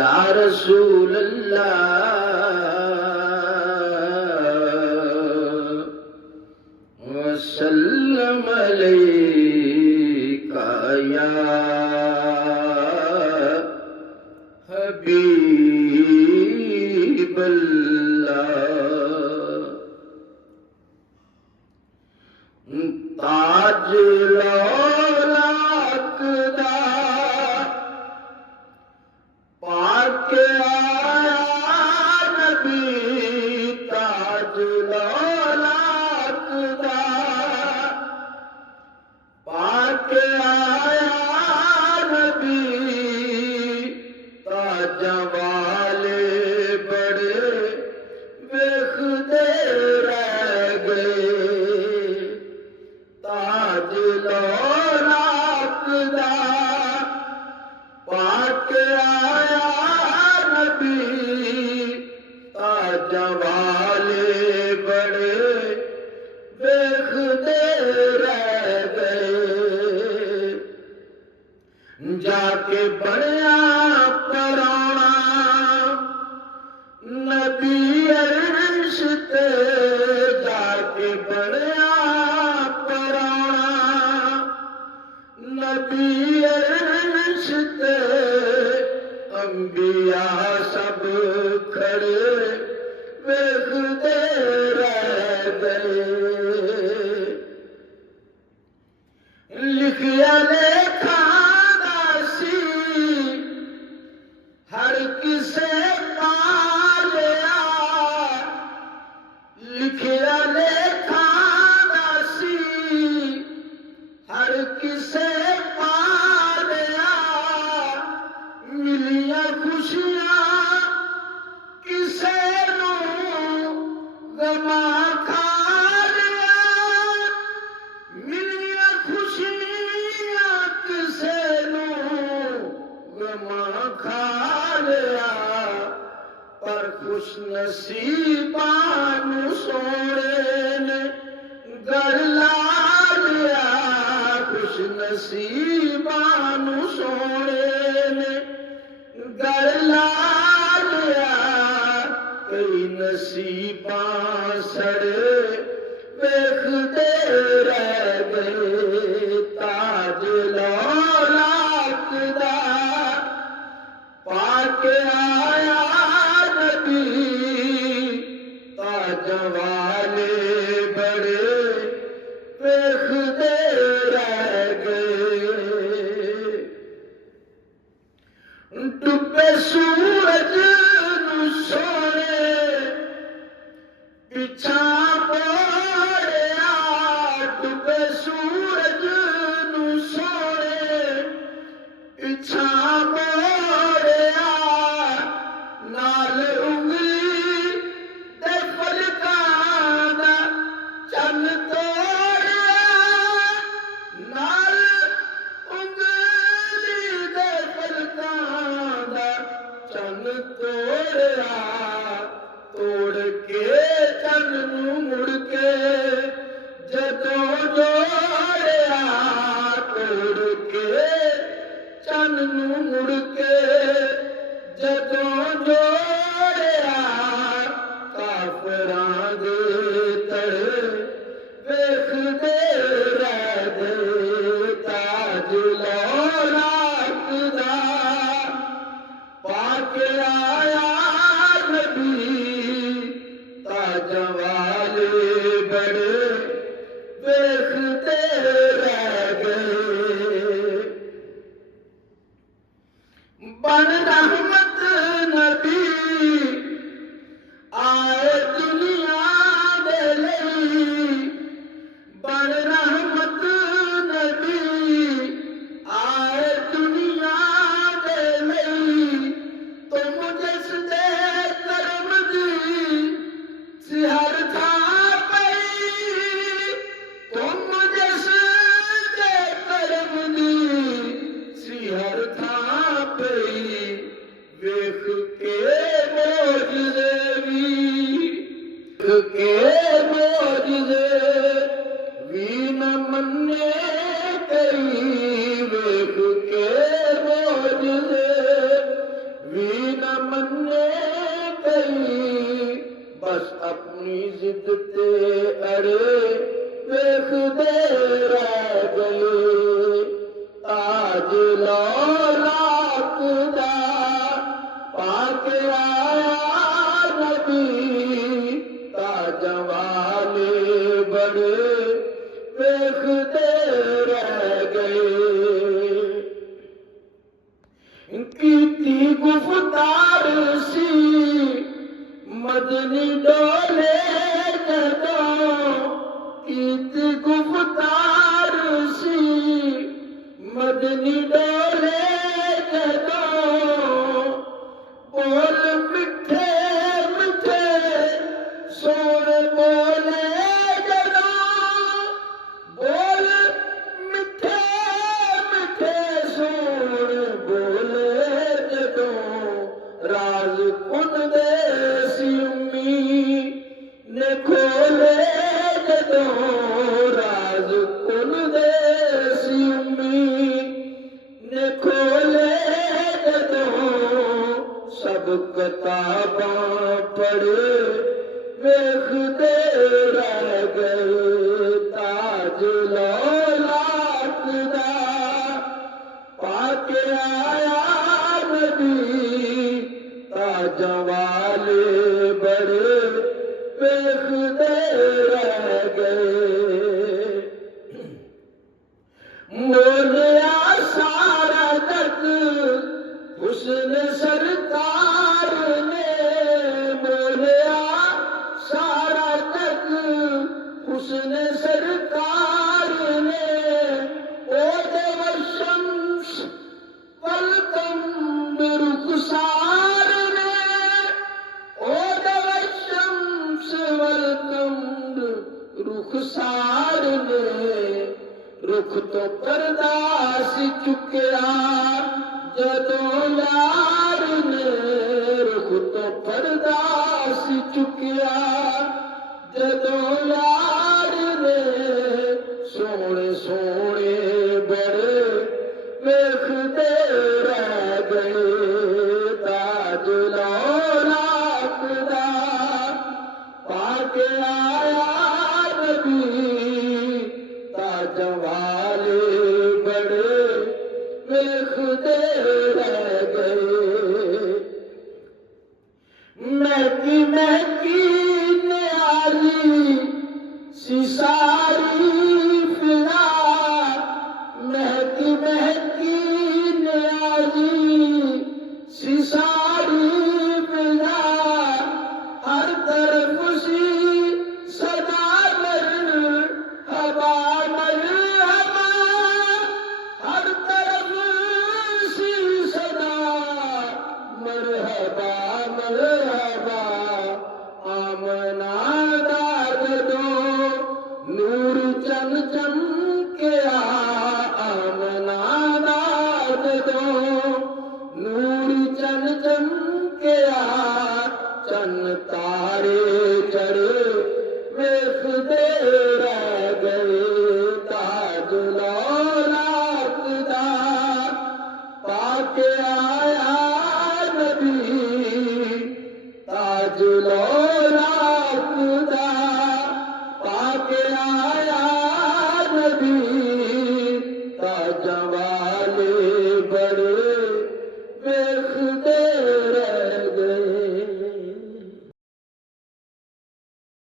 या रसूल अल्लाह वसल्लम अलैका या हबीब अल्लाह। ताज लौलाक दा पाके आया नबी, ताज लौलाक दा पाके आया नबी। ताजा वाले बड़े वेखदे रह गए, ताज लौलाक दा पाके आया नबी। ताजा वाले बड़े वेखदे रह गए, जाके बनया पराना नबी अर्श ते, जाके बनया पराना नबी अर्श ते। अंबिया सब खड़े वेखदे रह गए, लिखिया लेखा दासी हर किसे पा लिया, लिखिया लेखा दासी हर किसे पा लिया। मिलिया खुशियां किसे नू गमा खा लिया, मिलिया खुशियां किसे नू गमा खा लिया। पर खुश नसीबां नू सोने ने गढ़ ला लिया, खुश नसीबां नू सोने ने गढ़ ला लिया। कई नसीबां सड़े वेखदे रह गए, ताज लौलाक दा पाके आया नबी। ताजा वाले बड़े वेखदे रह गए, डुबे सूरज नू सोने पिछा मोड़िया, डुबे सूरज नू सोने पिछा मोड़िया। नाल उंगली दे फलकां दा चन तोड़िया, नाल उंगली दे फलकां दा चन तोड़िया। तोड़ के चन नू मुड़ के जदों जोड़िया, तोड़ के चन नू मुड़ के जदों जोड़िया। काफरां दे तड़े वेखदे रह गए, ताज लौलाक दा पाके आया नबी। ताजा वाले बड़े वेखदे रह गए, बन रहमत नबी आए दुनिया दे लई, बन रहमत नबी आए दुनिया दे लई। तुम जिस दे करम दी सिहर था पई, तुम जिस दे करम दी सिहर था पई। ताज लौलाक दा पाके आया नबी ताजा वाले बड़े देखते रह गए कीती गुफ्तार सी मदनी डोले जदों कीती गुफ्तार सी मदनी डोले जदों बोल मिठे मिठे सोने बोले जदों बोल मिठे मिठे सोने बोले जदों राज कुन दे सी उम्मी ने खोले जदों राज कुन दे सी उम्मी ने खोले जदों सब किताबां पढ़े वेखदे रह गए ताज लौलाक दा पाके आया नबी ताजा वाले बड़े वेखदे रह गए मोलिया सारा तक हुस्न सरकार ने मोलिया सारा तक हुस्न सरकार ने ओदे वशम्स वलकम रुखसार ने ओदे वशम्स वलकम रुखसार ने रुख तो पर्दा सी चुकिया जदों यार ने रुख तो पर्दा सी चुकिया जदों यार ने सोने सोने बड़े वेखदे रह गए ताज लौलाक दा पाके आया नबी ताजा वाले बड़े वेखदे रह गए महकी न्यारी सी सारी फिजा महकी न्यारी सी सारी फिजा हर तरफ सी सदा हवा मरहबा हर तरफ सी सदा मरहबा मरहबा आमना दाद दो नूर चन चमकिया आमना दाद दो नूर चन चमकिया चन तारे चढ़े वेखदे रह गए ताज लौलाक दा पाके आया नबी ताज लौलाक दा पाके आया